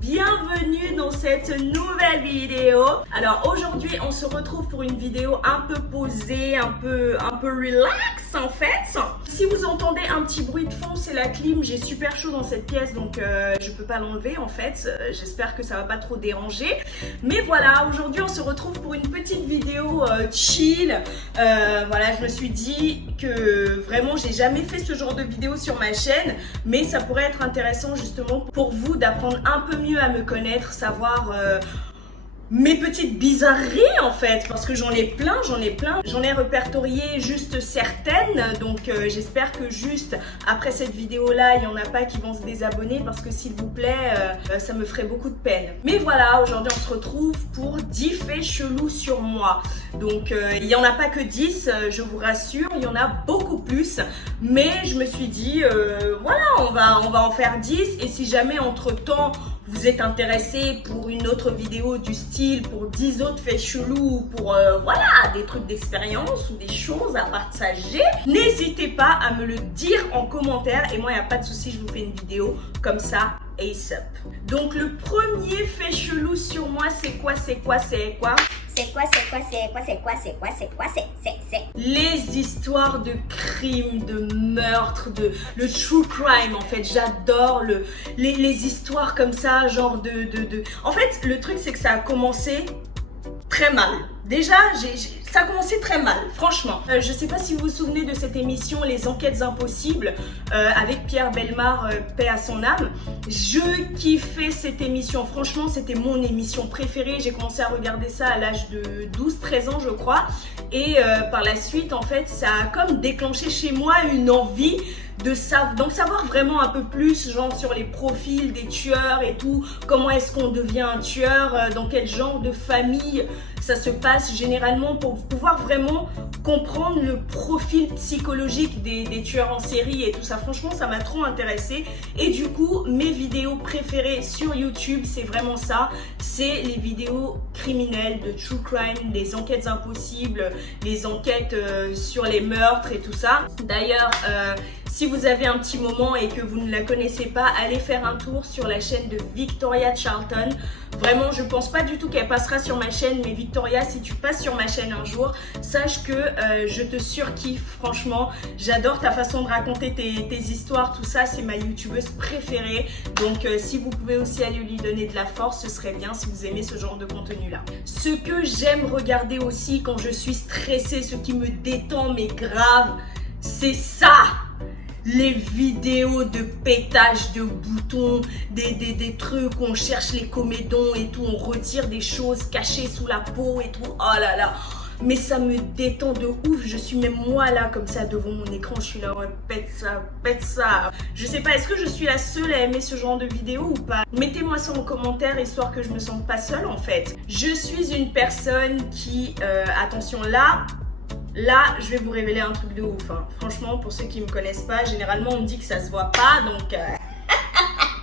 bienvenue dans cette nouvelle vidéo. Alors aujourd'hui on se retrouve pour une vidéo un peu posée, un peu relax en fait. Si vous entendez un petit bruit de fond, c'est la clim, j'ai super chaud dans cette pièce donc je peux pas l'enlever en fait. J'espère que ça va pas trop déranger. Mais voilà, aujourd'hui on se retrouve pour une petite vidéo chill. Voilà, je me suis dit que vraiment j'ai jamais fait ce genre de vidéo sur ma chaîne, mais ça pourrait être intéressant justement pour vous d'apprendre un peu mieux à me connaître, savoir mes petites bizarreries en fait, parce que j'en ai plein, j'en ai répertorié juste certaines, donc j'espère que juste après cette vidéo là, il n'y en a pas qui vont se désabonner parce que s'il vous plaît, ça me ferait beaucoup de peine. Mais voilà, aujourd'hui on se retrouve pour 10 faits chelous sur moi. Donc il n'y en a pas que 10, je vous rassure, il y en a beaucoup plus, mais je me suis dit, voilà, on va en faire 10 et si jamais entre temps, vous êtes intéressé pour une autre vidéo du style, pour 10 autres faits chelous, pour voilà, des trucs d'expérience ou des choses à partager, n'hésitez pas à me le dire en commentaire et moi il n'y a pas de souci, je vous fais une vidéo comme ça ASAP. Donc le premier fait chelou sur moi, c'est quoi? Les histoires de crimes, de meurtres, le true crime en fait. J'adore les histoires comme ça, genre En fait, le truc c'est que ça a commencé très mal. Déjà, ça a commencé très mal, franchement. Je sais pas si vous vous souvenez de cette émission Les Enquêtes Impossibles avec Pierre Bellemare, paix à son âme. Je kiffais cette émission, franchement c'était mon émission préférée. J'ai commencé à regarder ça à l'âge de 12-13 ans je crois. Et par la suite en fait ça a comme déclenché chez moi une envie d'en savoir vraiment un peu plus, genre sur les profils des tueurs et tout, comment est-ce qu'on devient un tueur, dans quel genre de famille ça se passe généralement, pour pouvoir vraiment comprendre le profil psychologique des tueurs en série et tout ça. Franchement ça m'a trop intéressée et du coup mes vidéos préférées sur YouTube c'est vraiment ça, c'est les vidéos criminelles de true crime, les enquêtes impossibles, les enquêtes sur les meurtres et tout ça. D'ailleurs si vous avez un petit moment et que vous ne la connaissez pas, allez faire un tour sur la chaîne de Victoria Charlton. Vraiment, je pense pas du tout qu'elle passera sur ma chaîne, mais Victoria, si tu passes sur ma chaîne un jour, sache que je te surkiffe, franchement. J'adore ta façon de raconter tes histoires, tout ça, c'est ma youtubeuse préférée. Donc, si vous pouvez aussi aller lui donner de la force, ce serait bien si vous aimez ce genre de contenu-là. Ce que j'aime regarder aussi quand je suis stressée, ce qui me détend, mais grave, c'est ça! Les vidéos de pétage de boutons, des trucs où on cherche les comédons et tout, on retire des choses cachées sous la peau et tout, oh là là, mais ça me détend de ouf. Je suis même moi là comme ça devant mon écran, je suis là, ouais, pète ça. Je sais pas, est-ce que je suis la seule à aimer ce genre de vidéo ou pas? Mettez-moi ça en commentaire histoire que je me sente pas seule en fait. Je suis une personne qui, attention Là, je vais vous révéler un truc de ouf. Hein. Franchement, pour ceux qui ne me connaissent pas, généralement on me dit que ça se voit pas, donc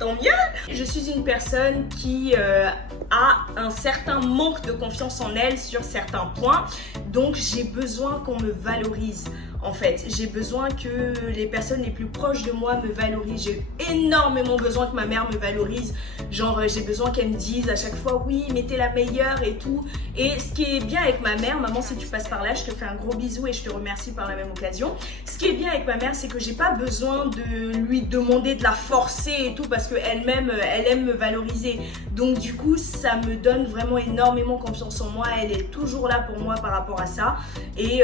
tant mieux. Je suis une personne qui a un certain manque de confiance en elle sur certains points, donc j'ai besoin qu'on me valorise. En fait, j'ai besoin que les personnes les plus proches de moi me valorisent. J'ai énormément besoin que ma mère me valorise. Genre, j'ai besoin qu'elle me dise à chaque fois, oui, mais t'es la meilleure et tout. Et ce qui est bien avec ma mère, maman, si tu passes par là, je te fais un gros bisou et je te remercie par la même occasion. Ce qui est bien avec ma mère, c'est que j'ai pas besoin de lui demander de la forcer et tout parce qu'elle-même, elle aime me valoriser. Donc, du coup, ça me donne vraiment énormément confiance en moi. Elle est toujours là pour moi par rapport à ça. Et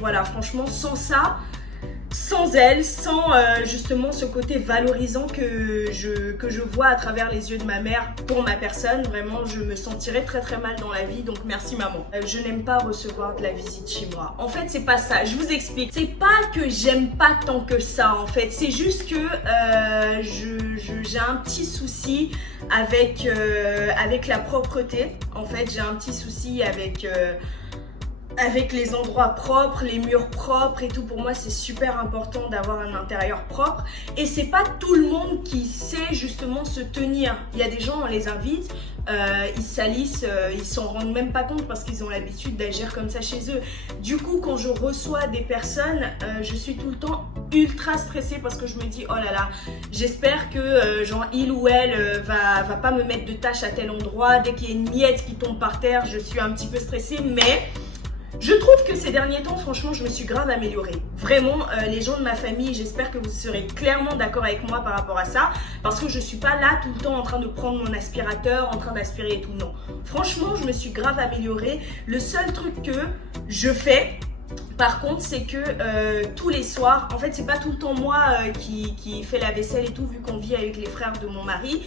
voilà, franchement, sans elle, sans justement ce côté valorisant que je vois à travers les yeux de ma mère pour ma personne, vraiment je me sentirais très très mal dans la vie, donc merci maman. Je n'aime pas recevoir de la visite chez moi. En fait c'est pas ça, je vous explique. C'est pas que j'aime pas tant que ça en fait, c'est juste que j'ai un petit souci avec la propreté. En fait j'ai un petit souci avec les endroits propres, les murs propres et tout. Pour moi c'est super important d'avoir un intérieur propre et c'est pas tout le monde qui sait justement se tenir. Il y a des gens, on les invite, ils salissent, ils s'en rendent même pas compte parce qu'ils ont l'habitude d'agir comme ça chez eux. Du coup quand je reçois des personnes, je suis tout le temps ultra stressée parce que je me dis oh là là, j'espère que genre il ou elle va pas me mettre de tâches à tel endroit. Dès qu'il y a une miette qui tombe par terre, je suis un petit peu stressée, mais je trouve que ces derniers temps, franchement, je me suis grave améliorée. Vraiment, les gens de ma famille, j'espère que vous serez clairement d'accord avec moi par rapport à ça. Parce que je suis pas là tout le temps en train de prendre mon aspirateur, en train d'aspirer et tout, non. Franchement, je me suis grave améliorée. Le seul truc que je fais, par contre, c'est que tous les soirs, en fait, c'est pas tout le temps moi qui fait la vaisselle et tout, vu qu'on vit avec les frères de mon mari.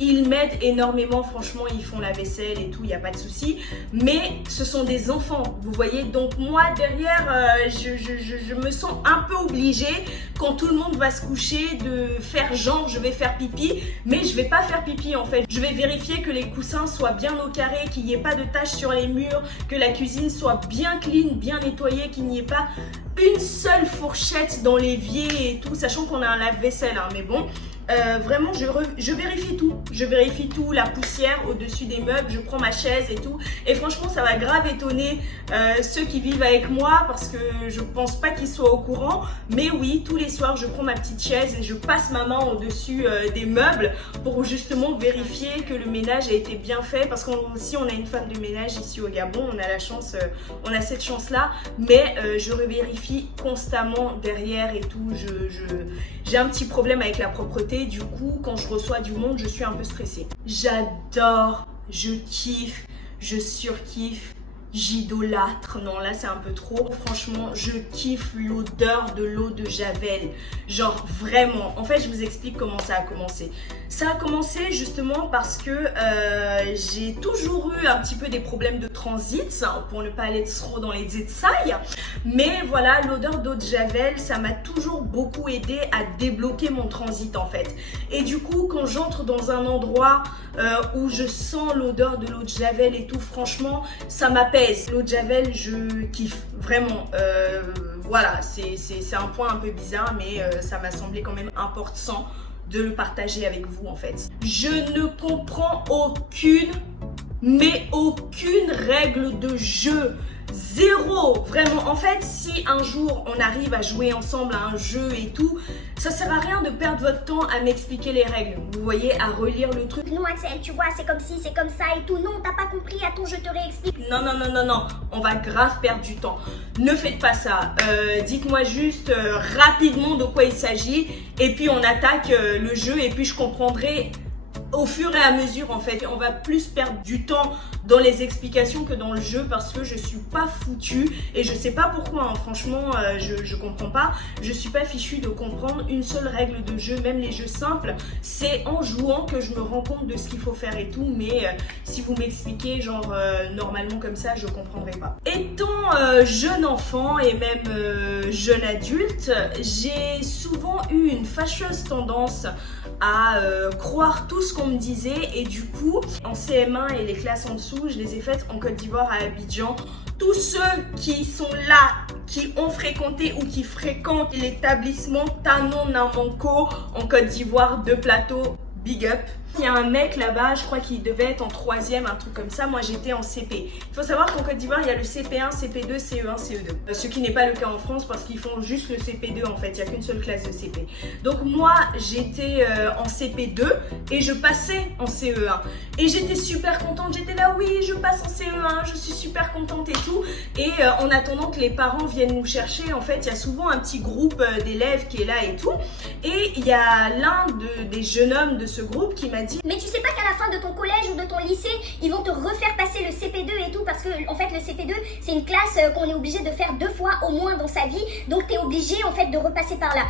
Ils m'aident énormément, franchement, ils font la vaisselle et tout, il n'y a pas de souci. Mais ce sont des enfants, vous voyez. Donc moi, derrière, je me sens un peu obligée, quand tout le monde va se coucher, de faire genre, je vais faire pipi. Mais je vais pas faire pipi, en fait. Je vais vérifier que les coussins soient bien au carré, qu'il n'y ait pas de taches sur les murs, que la cuisine soit bien clean, bien nettoyée, qu'il n'y ait pas une seule fourchette dans l'évier et tout, sachant qu'on a un lave-vaisselle, hein, mais bon. Vraiment je vérifie tout, la poussière au-dessus des meubles, je prends ma chaise et tout, et franchement ça va grave étonner ceux qui vivent avec moi parce que je pense pas qu'ils soient au courant, mais oui, tous les soirs je prends ma petite chaise et je passe ma main au-dessus des meubles pour justement vérifier que le ménage a été bien fait, parce qu'aussi on a une femme de ménage ici au Gabon, on a la chance, on a cette chance là, mais je revérifie constamment derrière et tout. J'ai un petit problème avec la propreté. Du coup, quand je reçois du monde, je suis un peu stressée. J'adore, je kiffe, je surkiffe, j'idolâtre. Non, là, c'est un peu trop. Franchement, je kiffe l'odeur de l'eau de Javel. Genre, vraiment. En fait, je vous explique comment ça a commencé. Ça a commencé justement parce que j'ai toujours eu un petit peu des problèmes de transit, pour ne pas aller trop dans les détails. Mais voilà, l'odeur d'eau de Javel, ça m'a toujours beaucoup aidé à débloquer mon transit en fait. Et du coup, quand j'entre dans un endroit où je sens l'odeur de l'eau de Javel et tout, franchement, ça m'apaise. L'eau de Javel, je kiffe, vraiment. Voilà, c'est un point un peu bizarre, mais ça m'a semblé quand même important de le partager avec vous en fait. Je ne comprends aucune règle de jeu. Zéro, vraiment. En fait, si un jour on arrive à jouer ensemble à un jeu et tout, ça sert à rien de perdre votre temps à m'expliquer les règles. Vous voyez, à relire le truc. Non Axel, tu vois, c'est comme ci, c'est comme ça et tout. Non, t'as pas compris, attends, je te réexplique. Non, on va grave perdre du temps. Ne faites pas ça. Dites-moi juste rapidement de quoi il s'agit et puis on attaque le jeu et puis je comprendrai au fur et à mesure en fait. On va plus perdre du temps dans les explications que dans le jeu parce que je suis pas foutue et je sais pas pourquoi, hein. Franchement je comprends pas, je suis pas fichue de comprendre une seule règle de jeu, même les jeux simples, c'est en jouant que je me rends compte de ce qu'il faut faire et tout, mais si vous m'expliquez genre normalement comme ça, je comprendrai pas. Étant jeune enfant et même jeune adulte, j'ai souvent eu une fâcheuse tendance à croire tout ce qu'on me disait et du coup en CM1 et les classes en dessous, je les ai faites en Côte d'Ivoire à Abidjan. Tous ceux qui sont là, qui ont fréquenté ou qui fréquentent l'établissement Tanon Namanko en Côte d'Ivoire de Plateau, big up. Il y a un mec là-bas, je crois qu'il devait être en 3e, un truc comme ça. Moi, j'étais en CP. Il faut savoir qu'en Côte d'Ivoire, il y a le CP1, CP2, CE1, CE2. Ce qui n'est pas le cas en France parce qu'ils font juste le CP2 en fait. Il n'y a qu'une seule classe de CP. Donc moi, j'étais en CP2 et je passais en CE1. Et j'étais super contente. J'étais là, oui, je passe en CE1, je suis super contente et tout. Et en attendant que les parents viennent nous chercher, en fait, il y a souvent un petit groupe d'élèves qui est là et tout. Et il y a l'un des jeunes hommes de ce groupe qui m'a dit: mais tu sais pas qu'à la fin de ton collège ou de ton lycée, ils vont te refaire passer le CP2 et tout, parce que en fait le CP2 c'est une classe qu'on est obligé de faire 2 fois au moins dans sa vie, donc t'es obligé en fait de repasser par là.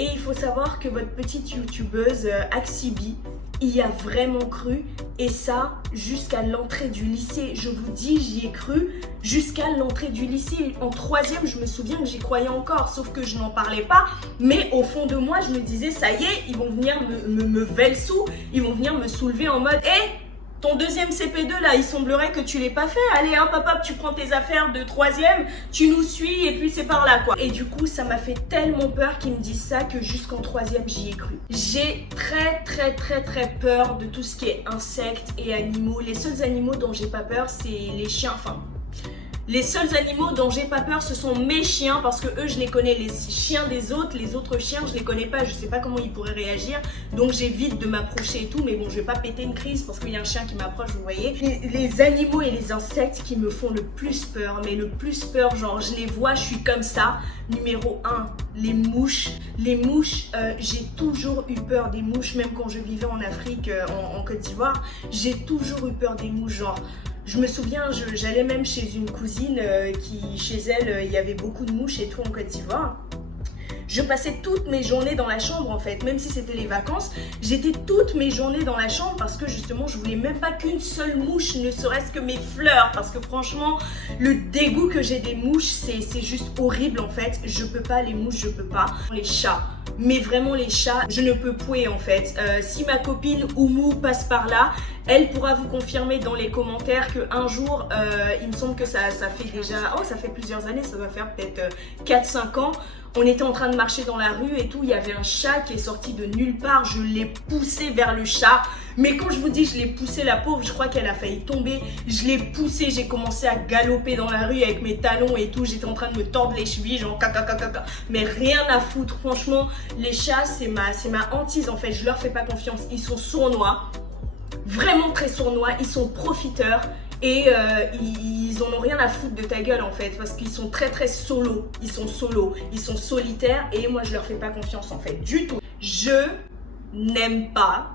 Et il faut savoir que votre petite youtubeuse Axibi y a vraiment cru, et ça jusqu'à l'entrée du lycée. Je vous dis, j'y ai cru jusqu'à l'entrée du lycée. En 3e, je me souviens que j'y croyais encore, sauf que je n'en parlais pas. Mais au fond de moi, je me disais, ça y est, ils vont venir me sous, ils vont venir me soulever en mode: hé, ton 2e CP2 là, il semblerait que tu l'aies pas fait. Allez, hein, papa, tu prends tes affaires de 3e, tu nous suis et puis c'est par là quoi. Et du coup, ça m'a fait tellement peur qu'ils me disent ça que jusqu'en 3e, j'y ai cru. J'ai très peur de tout ce qui est insectes et animaux. Les seuls animaux dont j'ai pas peur, c'est les chiens. Enfin, Les seuls animaux dont j'ai pas peur, ce sont mes chiens, parce que eux, je les connais. Les chiens des autres, les autres chiens, je les connais pas. Je sais pas comment ils pourraient réagir, donc j'évite de m'approcher et tout. Mais bon, je vais pas péter une crise parce qu'il y a un chien qui m'approche, vous voyez. Les animaux et les insectes qui me font le plus peur, mais le plus peur, genre je les vois, je suis comme ça. Numéro 1, les mouches. Les mouches, j'ai toujours eu peur des mouches, même quand je vivais en Afrique, en Côte d'Ivoire. J'ai toujours eu peur des mouches, genre. Je me souviens, j'allais même chez une cousine qui, chez elle, il y avait beaucoup de mouches et tout en Côte d'Ivoire. Je passais toutes mes journées dans la chambre en fait, même si c'était les vacances, j'étais toutes mes journées dans la chambre parce que justement je voulais même pas qu'une seule mouche, ne serait-ce que mes fleurs, parce que franchement le dégoût que j'ai des mouches c'est juste horrible en fait. Je peux pas, les mouches je peux pas. Les chats, mais vraiment les chats, je ne peux pouer en fait. Si ma copine Oumou passe par là, elle pourra vous confirmer dans les commentaires qu'un jour, il me semble que ça fait déjà, ça fait plusieurs années, ça doit faire peut-être 4-5 ans, on était en train de marcher dans la rue et tout, il y avait un chat qui est sorti de nulle part, je l'ai poussé vers le chat, mais quand je vous dis je l'ai poussé, la pauvre, je crois qu'elle a failli tomber, je l'ai poussé, j'ai commencé à galoper dans la rue avec mes talons et tout, j'étais en train de me tordre les chevilles, genre caca, mais rien à foutre, franchement, les chats c'est ma hantise en fait, je leur fais pas confiance, ils sont sournois, vraiment très sournois, ils sont profiteurs. Et ils en ont rien à foutre de ta gueule en fait, parce qu'ils sont très solo, ils sont solitaires et moi je leur fais pas confiance en fait du tout. Je n'aime pas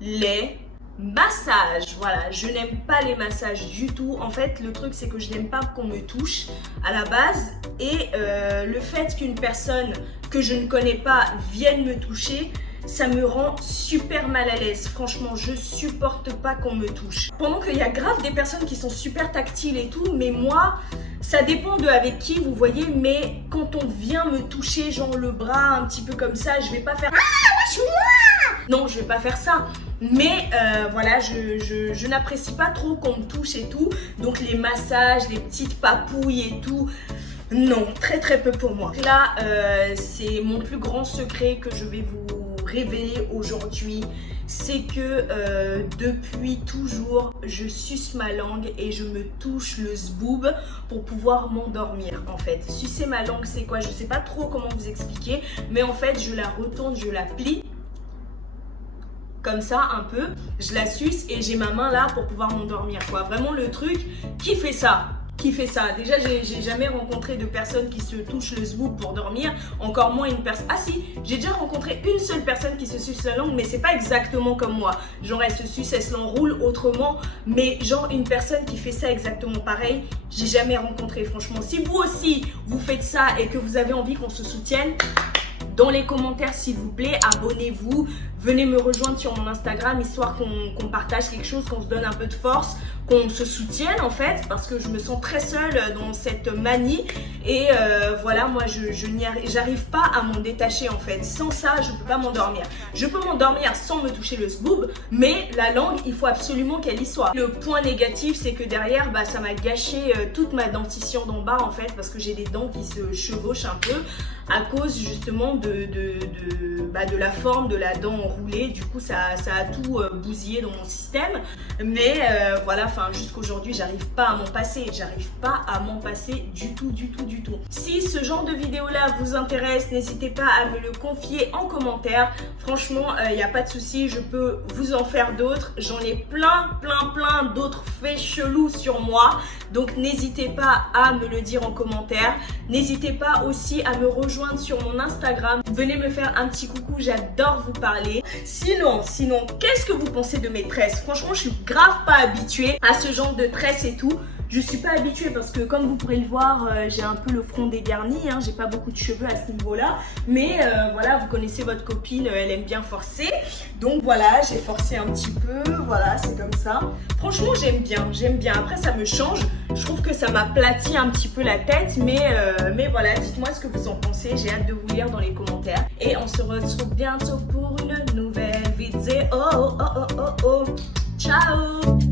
les massages, voilà, je n'aime pas les massages du tout. En fait le truc c'est que je n'aime pas qu'on me touche à la base et le fait qu'une personne que je ne connais pas vienne me toucher, ça me rend super mal à l'aise. Franchement, je supporte pas qu'on me touche. Pendant qu'il y a grave des personnes qui sont super tactiles et tout, mais moi, ça dépend de avec qui, vous voyez, mais quand on vient me toucher, genre le bras un petit peu comme ça, je vais pas faire... Ah, lâche-moi! Non, je vais pas faire ça. Mais voilà, je n'apprécie pas trop qu'on me touche et tout. Donc les massages, les petites papouilles et tout... Non, très peu pour moi. Là, c'est mon plus grand secret que je vais vous révéler aujourd'hui, c'est que depuis toujours je suce ma langue et je me touche le zboob pour pouvoir m'endormir en fait. Sucer ma langue c'est quoi? Je sais pas trop comment vous expliquer, mais en fait je la retourne, je la plie comme ça un peu, je la suce et j'ai ma main là pour pouvoir m'endormir quoi. Vraiment le truc qui fait ça. Qui fait ça? Déjà, j'ai jamais rencontré de personne qui se touche le zboob pour dormir, encore moins une personne... Ah si, j'ai déjà rencontré une seule personne qui se suce la langue, mais c'est pas exactement comme moi. Genre, elle se suce, elle se l'enroule autrement, mais genre une personne qui fait ça exactement pareil, j'ai jamais rencontré, franchement. Si vous aussi, vous faites ça et que vous avez envie qu'on se soutienne, dans les commentaires s'il vous plaît, abonnez-vous, venez me rejoindre sur mon Instagram, histoire qu'on partage quelque chose, qu'on se donne un peu de force, qu'on se soutienne en fait, parce que je me sens très seule dans cette manie et voilà, moi j'arrive pas à m'en détacher en fait. Sans ça, je peux pas m'endormir. Je peux m'endormir sans me toucher le zboob, mais la langue, il faut absolument qu'elle y soit. Le point négatif, c'est que derrière, ça m'a gâché toute ma dentition d'en bas en fait, parce que j'ai des dents qui se chevauchent un peu à cause justement de la forme de la dent enroulée. Du coup, ça a tout bousillé dans mon système. Mais voilà, jusqu'aujourd'hui, j'arrive pas à m'en passer. J'arrive pas à m'en passer du tout. Si ce genre de vidéo là vous intéresse, n'hésitez pas à me le confier en commentaire. Franchement, il n'y a pas de souci, je peux vous en faire d'autres. J'en ai plein d'autres faits chelous sur moi. Donc n'hésitez pas à me le dire en commentaire. N'hésitez pas aussi à me rejoindre sur mon Instagram. Venez me faire un petit coucou, j'adore vous parler. Sinon, qu'est-ce que vous pensez de mes tresses? Franchement, je suis grave pas habituée à ce genre de tresses et tout. Je suis pas habituée parce que comme vous pourrez le voir, j'ai un peu le front dégarni, hein, j'ai pas beaucoup de cheveux à ce niveau-là. Mais voilà, vous connaissez votre copine, elle aime bien forcer. Donc voilà, j'ai forcé un petit peu, voilà, c'est comme ça. Franchement, j'aime bien. Après, ça me change. Je trouve que ça m'aplatit un petit peu la tête, mais voilà, dites-moi ce que vous en pensez. J'ai hâte de vous lire dans les commentaires. Et on se retrouve bientôt pour une nouvelle vidéo. Ciao!